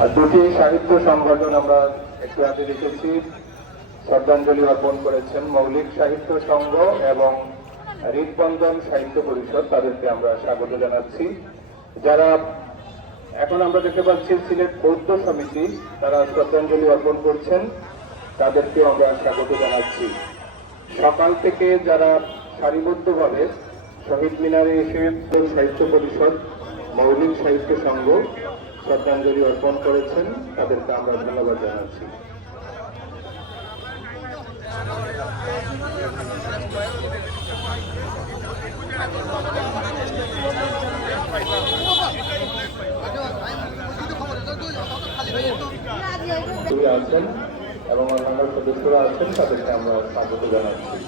আর দুটি সাহিত্য সংগঠন আমরা একটু আগে দেখেছি শ্রদ্ধাঞ্জলি অর্পণ করেছেন, মৌলিক সাহিত্য সংঘ এবং হৃদবন্ধন সাহিত্য পরিষদ। তাদেরকে আমরা স্বাগত জানাচ্ছি। যারা এখন আমরা দেখতে পাচ্ছি সিলেট বৌদ্ধ সমিতি, তারা শ্রদ্ধাঞ্জলি অর্পণ করছেন, তাদেরকে আমরা স্বাগত জানাচ্ছি। সকাল থেকে যারা সারিবদ্ধভাবে শহীদ মিনারে এসে সাহিত্য পরিষদ, মৌলিক সাহিত্য সংঘ শ্রদ্ধাঞ্জলি অর্পণ করেছেন, তাদেরকে আমরা ধন্যবাদ জানাচ্ছি। আছেন এবং অন্যান্য সদস্যরা আছেন, তাদেরকে আমরা স্বাগত জানাচ্ছি।